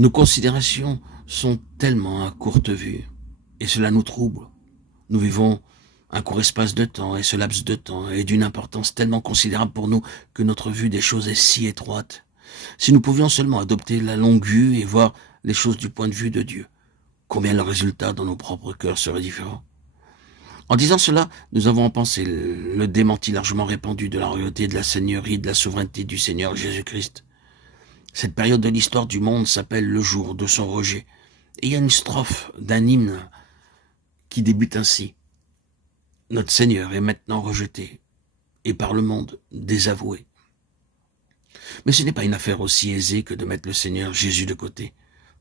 Nos considérations sont tellement à courte vue, et cela nous trouble. Nous vivons un court espace de temps, et ce laps de temps est d'une importance tellement considérable pour nous que notre vue des choses est si étroite. Si nous pouvions seulement adopter la longue vue et voir les choses du point de vue de Dieu, combien le résultat dans nos propres cœurs serait différent. En disant cela, nous avons en pensée le démenti largement répandu de la royauté, de la seigneurie, de la souveraineté du Seigneur Jésus-Christ. Cette période de l'histoire du monde s'appelle le jour de son rejet. Et il y a une strophe d'un hymne qui débute ainsi. Notre Seigneur est maintenant rejeté, et par le monde désavoué. Mais ce n'est pas une affaire aussi aisée que de mettre le Seigneur Jésus de côté.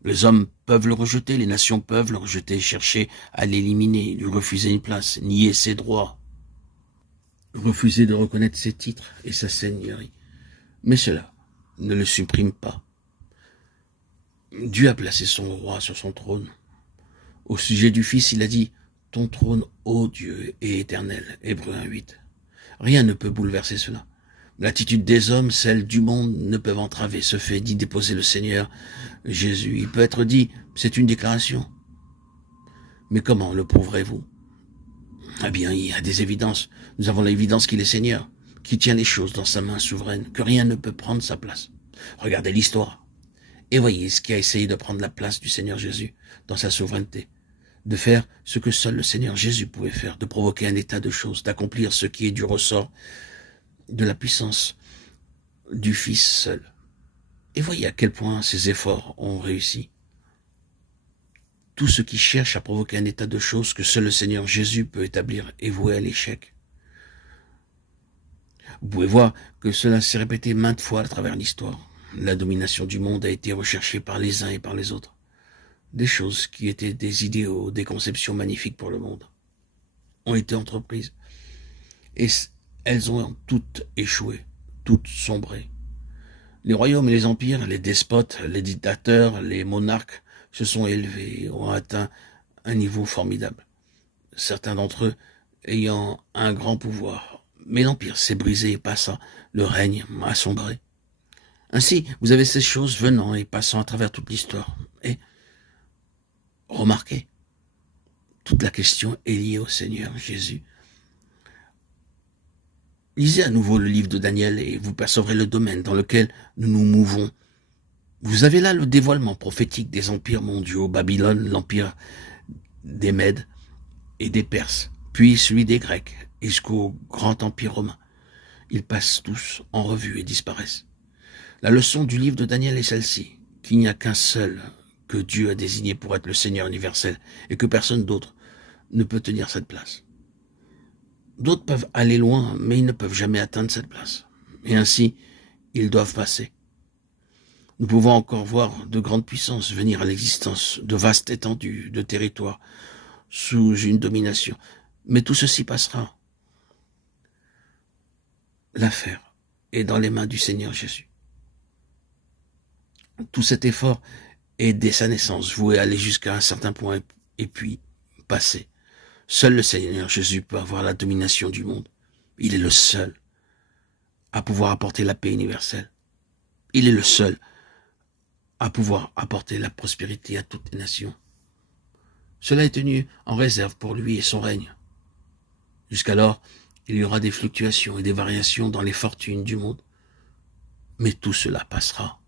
Les hommes peuvent le rejeter, les nations peuvent le rejeter, chercher à l'éliminer, lui refuser une place, nier ses droits, refuser de reconnaître ses titres et sa seigneurie. Mais cela ne le supprime pas. Dieu a placé son roi sur son trône. Au sujet du Fils, il a dit « Ton trône, ô Dieu, est éternel » Hébreux 1:8. Rien ne peut bouleverser cela. L'attitude des hommes, celle du monde, ne peuvent entraver ce fait d'y déposer le Seigneur Jésus. Il peut être dit, c'est une déclaration. Mais comment le prouverez-vous? Eh bien, il y a des évidences. Nous avons l'évidence qu'il est Seigneur, qui tient les choses dans sa main souveraine, que rien ne peut prendre sa place. Regardez l'histoire. Et voyez ce qui a essayé de prendre la place du Seigneur Jésus dans sa souveraineté. De faire ce que seul le Seigneur Jésus pouvait faire, de provoquer un état de choses, d'accomplir ce qui est du ressort de la puissance du Fils seul. Et voyez à quel point ces efforts ont réussi. Tout ce qui cherche à provoquer un état de choses que seul le Seigneur Jésus peut établir est voué à l'échec. Vous pouvez voir que cela s'est répété maintes fois à travers l'histoire. La domination du monde a été recherchée par les uns et par les autres. Des choses qui étaient des idéaux, des conceptions magnifiques pour le monde, ont été entreprises. Et elles ont toutes échoué, toutes sombré. Les royaumes et les empires, les despotes, les dictateurs, les monarques se sont élevés et ont atteint un niveau formidable. Certains d'entre eux ayant un grand pouvoir. Mais l'empire s'est brisé et passa, le règne a sombré. Ainsi, vous avez ces choses venant et passant à travers toute l'histoire. Et remarquez, toute la question est liée au Seigneur Jésus. Lisez à nouveau le livre de Daniel et vous percevrez le domaine dans lequel nous nous mouvons. Vous avez là le dévoilement prophétique des empires mondiaux, Babylone, l'empire des Mèdes et des Perses, puis celui des Grecs, jusqu'au grand empire romain. Ils passent tous en revue et disparaissent. La leçon du livre de Daniel est celle-ci, qu'il n'y a qu'un seul que Dieu a désigné pour être le Seigneur universel et que personne d'autre ne peut tenir cette place. D'autres peuvent aller loin, mais ils ne peuvent jamais atteindre cette place. Et ainsi, ils doivent passer. Nous pouvons encore voir de grandes puissances venir à l'existence, de vastes étendues de territoires sous une domination. Mais tout ceci passera. L'affaire est dans les mains du Seigneur Jésus. Tout cet effort est dès sa naissance voué à aller jusqu'à un certain point et puis passer. Seul le Seigneur Jésus peut avoir la domination du monde. Il est le seul à pouvoir apporter la paix universelle. Il est le seul à pouvoir apporter la prospérité à toutes les nations. Cela est tenu en réserve pour lui et son règne. Jusqu'alors, il y aura des fluctuations et des variations dans les fortunes du monde. Mais tout cela passera.